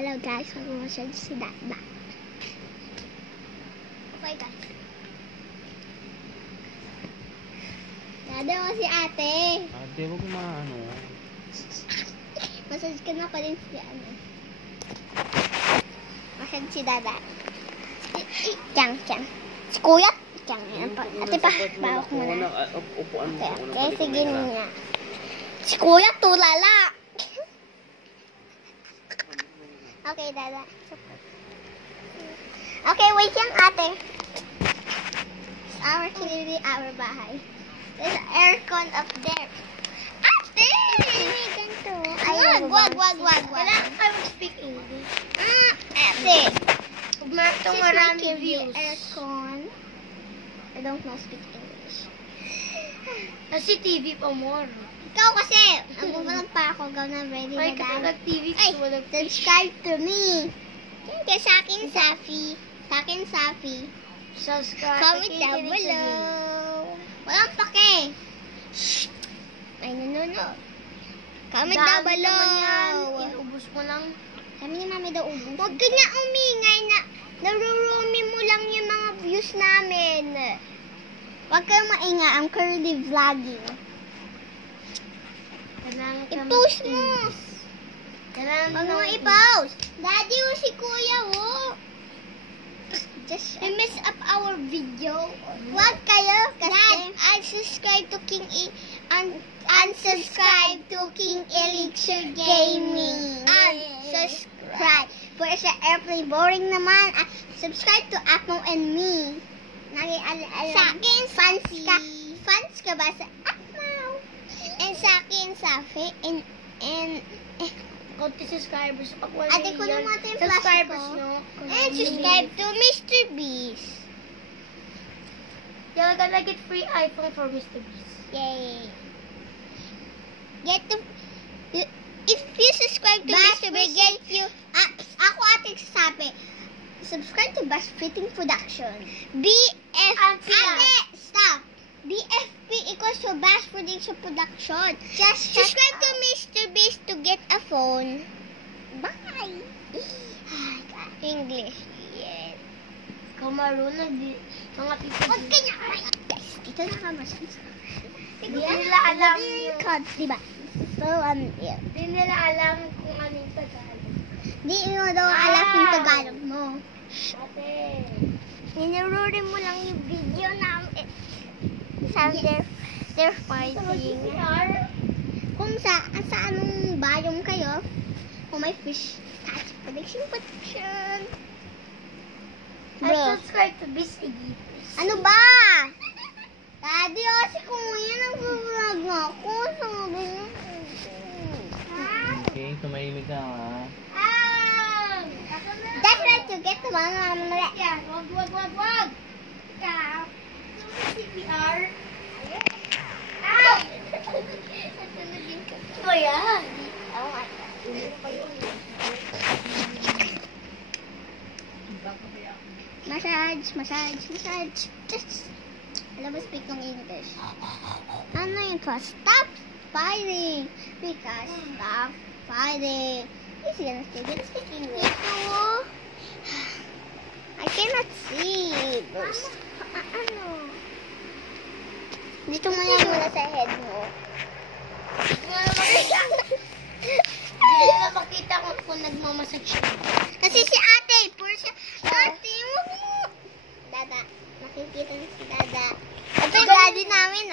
Hello guys, mag-massage si Dada. Okay guys. Dada mo si ate. Ate, huwag mo ano. Massage ka na pa rin si ano. Massage si Dada. Tiyang. Si Kuya. Tiyang. Ate pa, bawak mo na. Upuan mo. Okay, sige nga. Si Kuya, tulala. Okay, Dada. Okay, wait lang, ate. It's our clearly our bahay. There's an aircon up there. Ate! Ganito. Wag. I will speak English. Ate. Itong marami views. Aircon. I don't know speak English. Kasi TV pa more. Ikaw kasi, nagugulat pa ako. Ikaw na ready Ay, na kapag nag-TV Ay, ko, walang subscribe to me. Kaya sa akin, Safi. subscribe. Comment down below. Walang pake. Shh. Ay, nanonood. Comment down below. Inubos mo lang. Kami ni Mami daw ubus. Huwag ka na umingay na. Narurumi mo lang yung mga views namin. Huwag kang mainga. Ang curly vlogging. I-post mo. Huwag mo i-post. Daddy, si Kuya, Just mess up our video. Huwag kayo. Dad, unsubscribe to King unsubscribe to King Elixir Gaming. Unsubscribe. For sa airplane, boring naman. Subscribe to Apple and me. Sa akin, fans ka ba sa Apple? And sa akin, Safi, and Konti subscribers. Pag wala ate ko yun, naman ito yung subscribers plastic ko. nyo. And subscribe to Mr. Beast. You're gonna get free iPhone for Mr. Beast. Yay. If you subscribe to Mr. Beast, get you, ako ate sabi, subscribe to Bash Fitting Production. Ate, stop. BFP equals to Bash Production. Just subscribe to Mr. Beast to get a phone. Bye. English. Yes. Ikaw marunong, mga tito. Huwag ka niya. Guys, dito na ka masyadong. Hindi nila alam yung... Diba? So, yeah. Hindi nila alam kung ano yung Tagalog. Di mo daw alam yung Tagalog mo. Ate. Ninururin mo lang yung video namin. They're fighting. Kung sa anong biome kayo, kung may fish catch prediction. I subscribe to Beast Eaters. Ano ba? Daddy, si Kuya nag-vlog ako. Sabi niya. Okay, tumahimik ka ha. That's right to get the one on the Yan, wag. Ikaw. CPR. Ow! Ito yan. Oh my God. Massage. Alam mo, speak ng English. Ano yun ko? Stop fighting. Stop fighting. Is he gonna speak English? No. I cannot see. Ano? Dito mo yan muna sa head mo. Hindi nila makita kung nagmamassage siya. Kasi si ate, puro siya, ate, wag mo. Dada, makikita na si Dada. Ito yung daddy namin,